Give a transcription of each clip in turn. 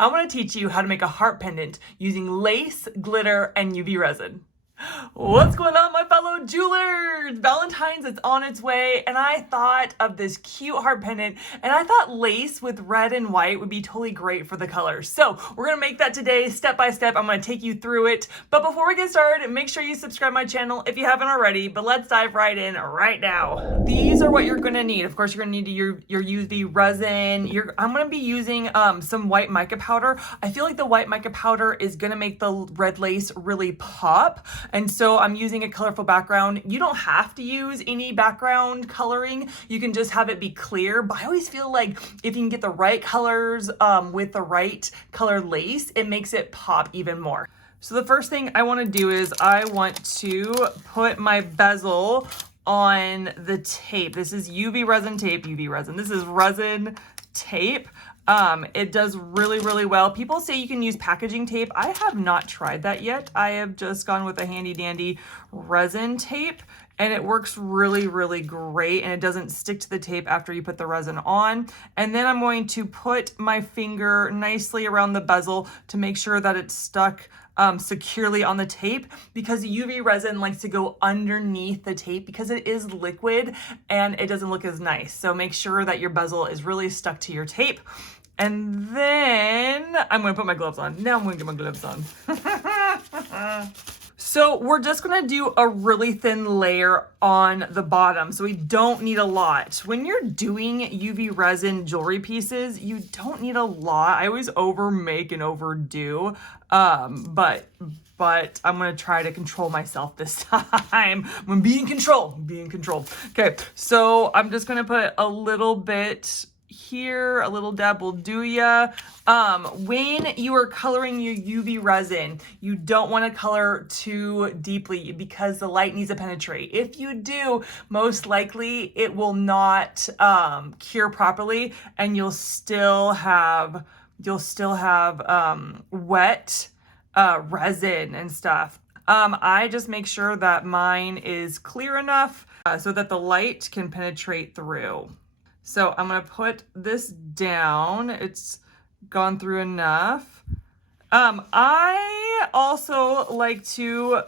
I'm going to teach you how to make a heart pendant using lace, glitter, and UV resin. What's going on, my fellow jewelers? Valentine's is on its way, and I thought of this cute heart pendant, and I thought lace with red and white would be totally great for the colors. So we're gonna make that today, step by step. I'm gonna take you through it. But before we get started, make sure you subscribe my channel if you haven't already, but let's dive right in right now. These are what you're gonna need. Of course, you're gonna need your UV resin. I'm gonna be using some white mica powder. I feel like the white mica powder is gonna make the red lace really pop. And so I'm using a colorful background. You don't have to use any background coloring. You can just have it be clear. But I always feel like if you can get the right colors with the right colored lace, it makes it pop even more. So the first thing I want to do is I want to put my bezel on the tape. This is UV resin tape, UV resin. This is resin tape. It does really, really well. People say you can use packaging tape. I have not tried that yet. I have just gone with a handy dandy resin tape, and it works really, really great, and it doesn't stick to the tape after you put the resin on. And then I'm going to put my finger nicely around the bezel to make sure that it's stuck securely on the tape, because UV resin likes to go underneath the tape because it is liquid and it doesn't look as nice. So make sure that your bezel is really stuck to your tape. And then I'm going to put my gloves on. Now I'm going to get my gloves on. So we're just going to do a really thin layer on the bottom. So we don't need a lot. When you're doing UV resin jewelry pieces, you don't need a lot. I always over make and overdo. But I'm going to try to control myself this time. I'm going to be in control. Okay. So I'm just going to put a little bit here, a little dab will do ya. When you are coloring your UV resin, you don't want to color too deeply because the light needs to penetrate. If you do, most likely it will not cure properly, and you'll still have wet resin and stuff. I just make sure that mine is clear enough so that the light can penetrate through. So I'm going to put this down. It's gone through enough. I also like to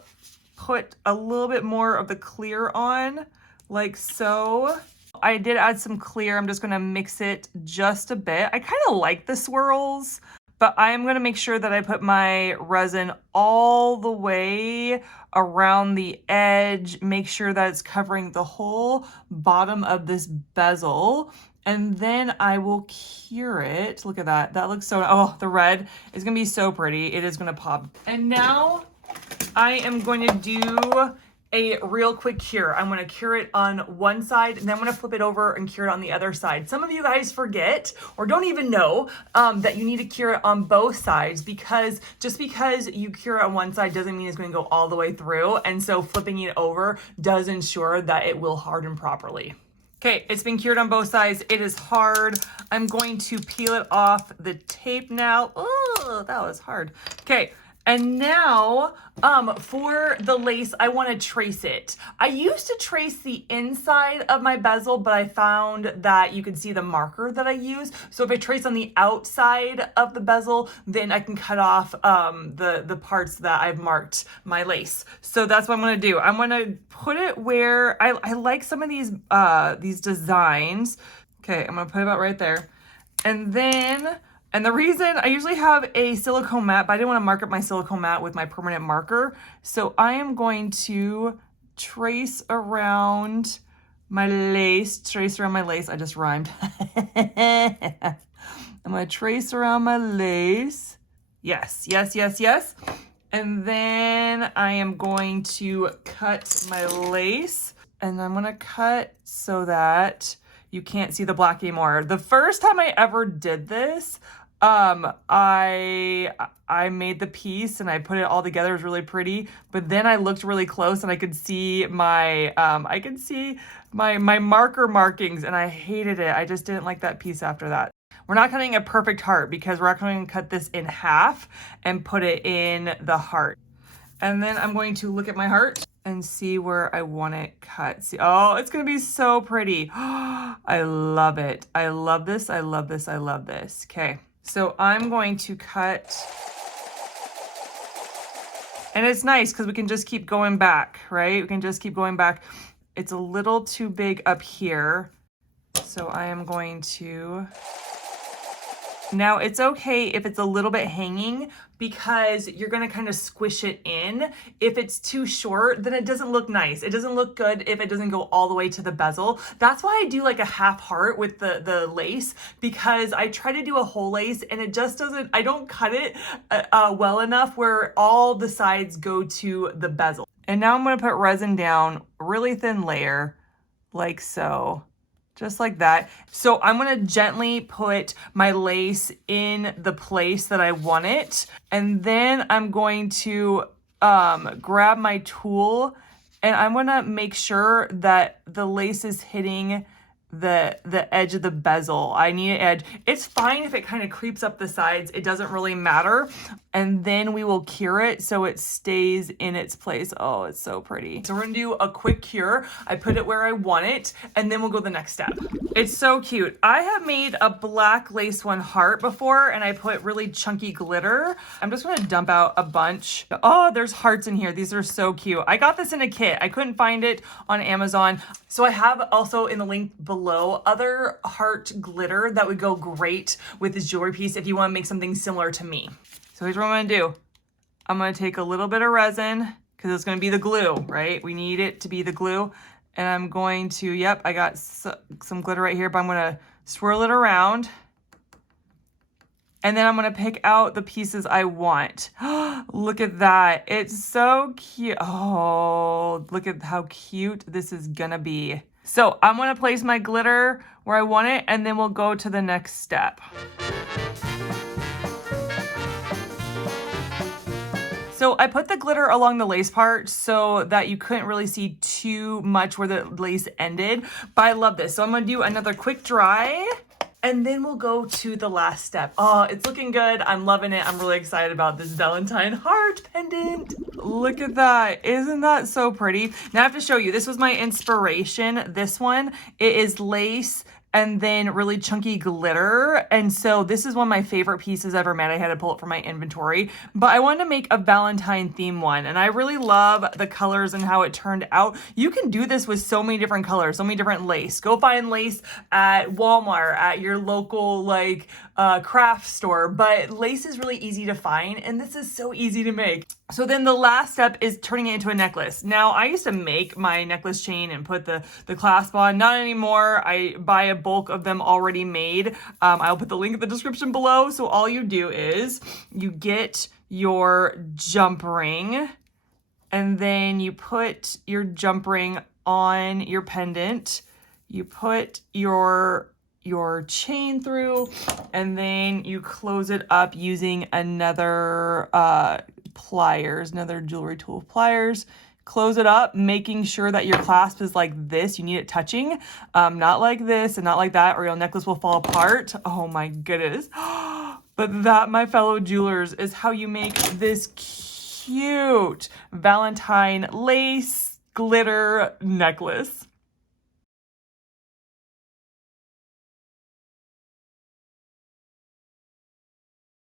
put a little bit more of the clear on, like so. I did add some clear. I'm just going to mix it just a bit. I kind of like the swirls, but I am going to make sure that I put my resin all the way around the edge, make sure that it's covering the whole bottom of this bezel, and then I will cure it. Look at that. That looks so, oh, the red is going to be so pretty. It is going to pop. And now I am going to do a real quick cure. I'm going to cure it on one side, and then I'm going to flip it over and cure it on the other side. Some of you guys forget or don't even know that you need to cure it on both sides, because just because you cure it on one side doesn't mean it's going to go all the way through. And so flipping it over does ensure that it will harden properly. Okay, it's been cured on both sides. It is hard. I'm going to peel it off the tape now. Oh, that was hard. Okay. And now, for the lace, I want to trace it. I used to trace the inside of my bezel, but I found that you can see the marker that I use. So if I trace on the outside of the bezel, then I can cut off the parts that I've marked my lace. So that's what I'm going to do. I'm going to put it where I like some of these designs. Okay, I'm going to put it about right there. And the reason I usually have a silicone mat, but I didn't want to mark up my silicone mat with my permanent marker. So I am going to trace around my lace. I just rhymed. I'm going to trace around my lace. Yes. And then I am going to cut my lace. And I'm going to cut so that you can't see the black anymore. The first time I ever did this, I made the piece and I put it all together. It was really pretty, but then I looked really close and I could see my marker markings, and I hated it. I just didn't like that piece after that. We're not cutting a perfect heart because we're actually going to cut this in half and put it in the heart. And then I'm going to look at my heart and see where I want it cut. See, oh, it's going to be so pretty. I love it. I love this. Okay. So I'm going to cut, and it's nice because we can just keep going back, right? We can just keep going back. It's a little too big up here. So I am going to, now it's okay if it's a little bit hanging because you're gonna kind of squish it in. If it's too short, then it doesn't look nice. It doesn't look good if it doesn't go all the way to the bezel. That's why I do like a half heart with the lace, because I try to do a whole lace and it just doesn't, I don't cut it well enough where all the sides go to the bezel. And now I'm gonna put resin down, really thin layer, like so. Just like that. So I'm gonna gently put my lace in the place that I want it. And then I'm going to grab my tool and I'm gonna make sure that the lace is hitting the edge of the bezel. I need an edge. It's fine if it kind of creeps up the sides. It doesn't really matter. And then we will cure it so it stays in its place. Oh, it's so pretty. So we're gonna do a quick cure. I put it where I want it, and then we'll go the next step. It's so cute. I have made a black lace one heart before, and I put really chunky glitter. I'm just gonna dump out a bunch. Oh, there's hearts in here. These are so cute. I got this in a kit. I couldn't find it on Amazon. So I have also in the link below other heart glitter that would go great with this jewelry piece if you wanna make something similar to me. So here's what I'm gonna do. I'm gonna take a little bit of resin because it's gonna be the glue, right? We need it to be the glue. And I'm going to, yep, I got some glitter right here, but I'm gonna swirl it around. And then I'm gonna pick out the pieces I want. Look at that, it's so cute. Oh, look at how cute this is gonna be. So I'm gonna place my glitter where I want it, and then we'll go to the next step. So I put the glitter along the lace part so that you couldn't really see too much where the lace ended, but I love this. So I'm gonna do another quick dry, and then we'll go to the last step. Oh, it's looking good. I'm loving it. I'm really excited about this Valentine heart pendant. Look at that. Isn't that so pretty? Now I have to show you, this was my inspiration. This one, it is lace and then really chunky glitter. And so this is one of my favorite pieces ever made. I had to pull it from my inventory, but I wanted to make a Valentine theme one. And I really love the colors and how it turned out. You can do this with so many different colors, so many different lace. Go find lace at Walmart, at your local like craft store, but lace is really easy to find and this is so easy to make. So then the last step is turning it into a necklace. Now I used to make my necklace chain and put the clasp on, not anymore. I buy a bulk of them already made. I'll put the link in the description below. So all you do is you get your jump ring and then you put your jump ring on your pendant. You put your chain through and then you close it up using another pliers, another jewelry tool pliers. Close it up, making sure that your clasp is like this. You need it touching, not like this and not like that, or your necklace will fall apart. Oh my goodness. But that, my fellow jewelers, is how you make this cute Valentine lace glitter necklace.